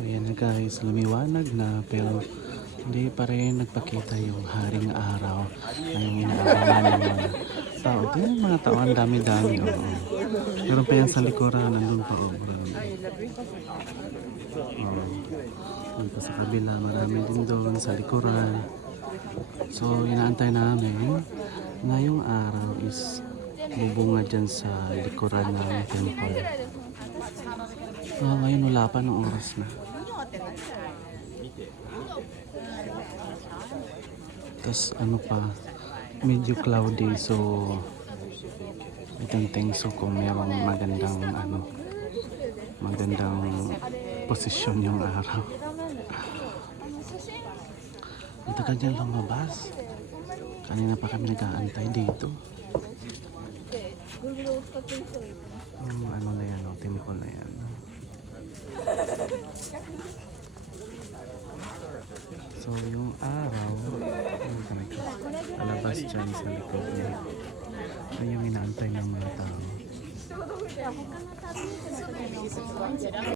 So yan na guys, lumiwanag na pero hindi pa rin nagpakita yung haring araw na yung inaabangan ng mga tao. Ito yung mga tao, ang dami-dami. Oo. Meron pa yan sa likuran, nandun pa. Oh, marami. Oh. Doon pa sa kabila, marami din doon sa likuran. So inaantay namin ngayong araw is bubunga dyan sa likuran ng temple. Ngayon wala pa ng oras na. Tapos ano pa, medyo cloudy, so I don't think so kung mayroong magandang posisyon yung araw. Ito ka dyan lumabas. Kanina pa kami nag-aantay dito. Ano na yan, temple na yan. So yung araw, alabas dyan sa likod niya. Ito yung inaantay ng mga tao.